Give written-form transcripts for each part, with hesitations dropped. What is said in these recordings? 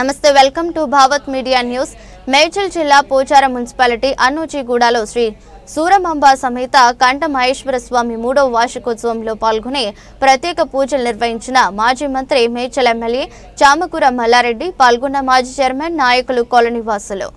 నమస్తే, welcome to Bhavat media news. Medchal జిల్లా Pocharam municipality అన్నూజిగూడలో Shri Suramamba సమేత కంఠ మహేశ్వర స్వామి 3వ వార్షికోత్సవంలో పాల్గొని ప్రత్యేక పూజలు నిర్వహించిన మాజీ మంత్రి మేడ్చల్ ఎమ్మెల్యే చామకూర మల్లారెడ్డి, పాల్గొన్న మాజీ చైర్మన్, నాయకులు, కాలనీ వాసులు.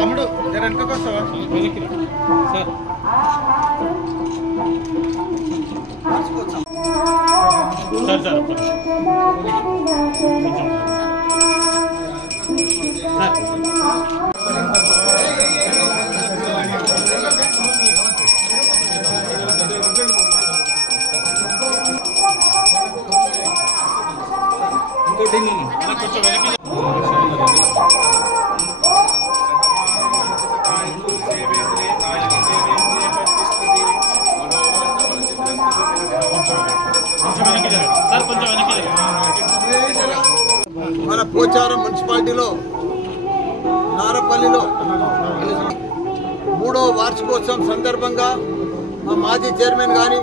తమ్ముడు వెనకకు వస్తావా సార్? కొంచెం వెనక్కి మన పోచారం మున్సిపాలిటీలో నారపల్లిలో 3వ వార్షికోత్సవం సందర్భంగా మా మాజీ చైర్మన్ కానీ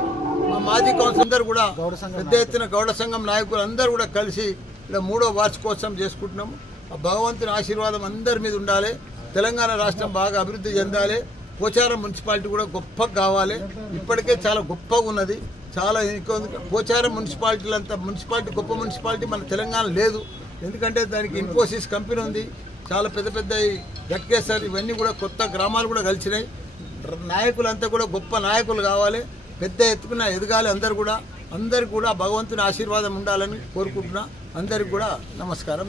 మా మాజీ కౌన్సిలర్ అందరూ కూడా పెద్ద ఎత్తున గౌడ సంఘం నాయకులు అందరూ కూడా కలిసి ఇలా 3వ వార్షికోత్సవం చేసుకుంటున్నాము. ఆ భగవంతుని ఆశీర్వాదం అందరి మీద ఉండాలి. తెలంగాణ రాష్ట్రం బాగా అభివృద్ధి చెందాలి. పోచారం మున్సిపాలిటీ కూడా గొప్పగా కావాలి. ఇప్పటికే చాలా గొప్పగా ఉన్నది. చాలా పోచారం మున్సిపాలిటీ గొప్ప మున్సిపాలిటీ మన తెలంగాణ లేదు. ఎందుకంటే దానికి ఇన్ఫోసిస్ కంపెనీ ఉంది. చాలా పెద్ద పెద్ద గట్కేసర్ ఇవన్నీ కూడా కొత్త గ్రామాలు కూడా కలిసినాయి. నాయకులంతా కూడా గొప్ప నాయకులు కావాలి. పెద్ద ఎత్తుకున్న ఎదగాలి. అందరికి కూడా భగవంతుని ఆశీర్వాదం ఉండాలని కోరుకుంటున్నా. అందరికి కూడా నమస్కారం.